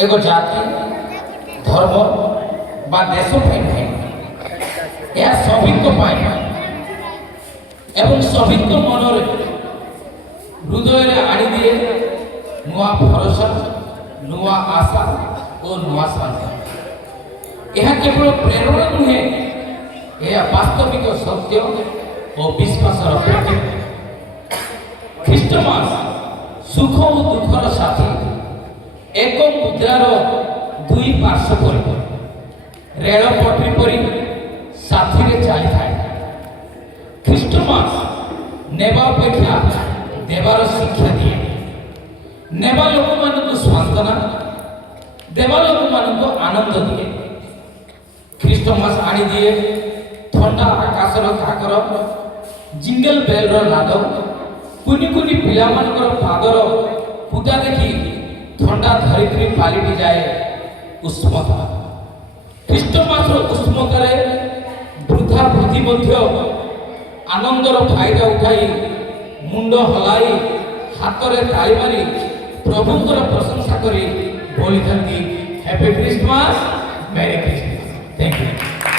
ଏକ ଜାତି ଧର୍ମ ବା ଦେଶ ପାଇଁ ନୁହେଁ, ଏହା ସଭିଙ୍କ ପାଇଁ ଏବଂ ସଭିଙ୍କ ମନରେ ହୃଦୟରେ ଆଣିଦିଏ ନୂଆ ଭରସା, ନୂଆ ଆଶା ଓ ନୂଆ ଶାନ୍ତି। ଏହା କେବଳ ପ୍ରେରଣା ନୁହେଁ, ଏହା ବାସ୍ତବିକ ସତ୍ୟ ଓ ବିଶ୍ୱାସର ପ୍ରତୀକ। ଖ୍ରୀଷ୍ଟମାସ ସୁଖ ଓ ଦୁଃଖର ସାଥୀ, ଏକ ମୁଦ୍ରାର ଦୁଇ ପାର୍ଶ୍ୱ ପରି, ରେଳ ପଟ୍ରି ପରି ସାଥିରେ ଚାଲିଥାଏ। ଖ୍ରୀଷ୍ଟମାସ ନେବା ଅପେକ୍ଷା ଦେବାର ଶିକ୍ଷା ଦିଏ। ନେବା ଲୋକମାନଙ୍କୁ ସାନ୍ତ୍ୱନା, ଦେବା ଲୋକମାନଙ୍କୁ ଆନନ୍ଦ ଦିଏ। ଖ୍ରୀଷ୍ଟମାସ ଆଣିଦିଏ ଥଣ୍ଡା ଆକାଶର କାକର, ଜିଙ୍ଗଲ ବେଲର ନାଦ, କୁନି କୁନି ପିଲାମାନଙ୍କର ପାଦର ପୂଜା ଦେଖି ଥଣ୍ଡା ଧରିତ୍ରୀ ପାଲିଟି ଯାଏ ଉଷ୍ମତା। ଖ୍ରୀଷ୍ଟମାସର ଉଷ୍ମତାରେ ବୃଦ୍ଧା ବୃଦ୍ଧି ମଧ୍ୟ ଆନନ୍ଦର ଫାଇଦା ଉଠାଇ ମୁଣ୍ଡ ହଲାଇ ହାତରେ ତାଳି ମାରି ପ୍ରଭୁଙ୍କର ପ୍ରଶଂସା କରି ବୋଲିଥାନ୍ତି, happy Christmas, merry Christmas. Thank you.